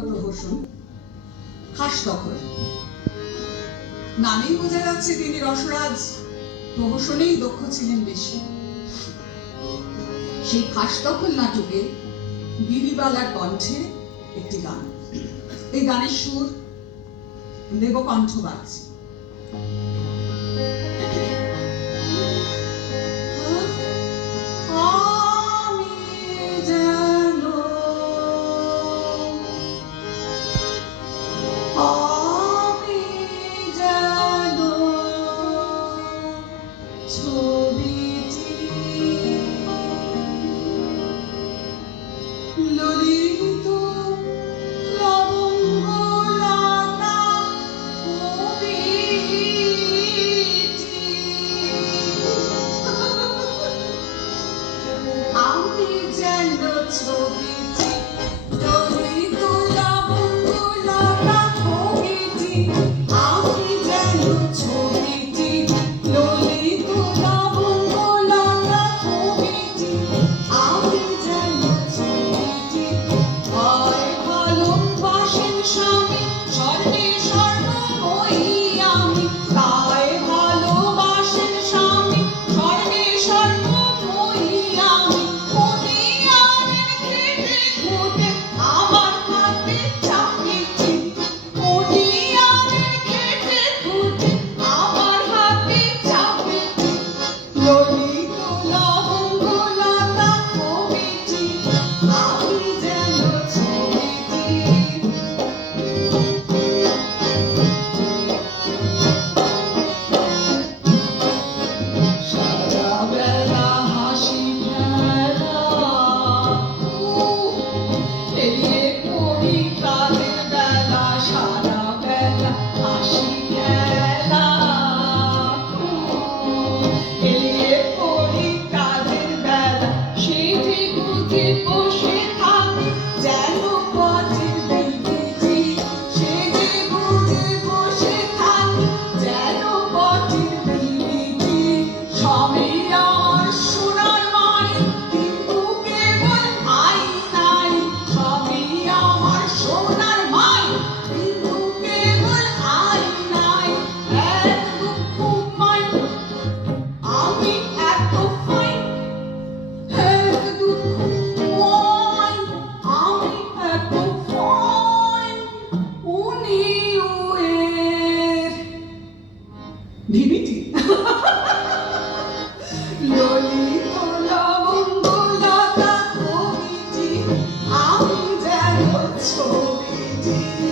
প্রহসন খাস দখল নামেই বোঝা যাচ্ছে তিনি রসরাজ, প্রহসনেই দক্ষ ছিলেন বেশি। সেই খাস দখল নাটকে গিরিবালার কণ্ঠে একটি গান। এই গানের সুর দেবকণ্ঠ বাজছে You.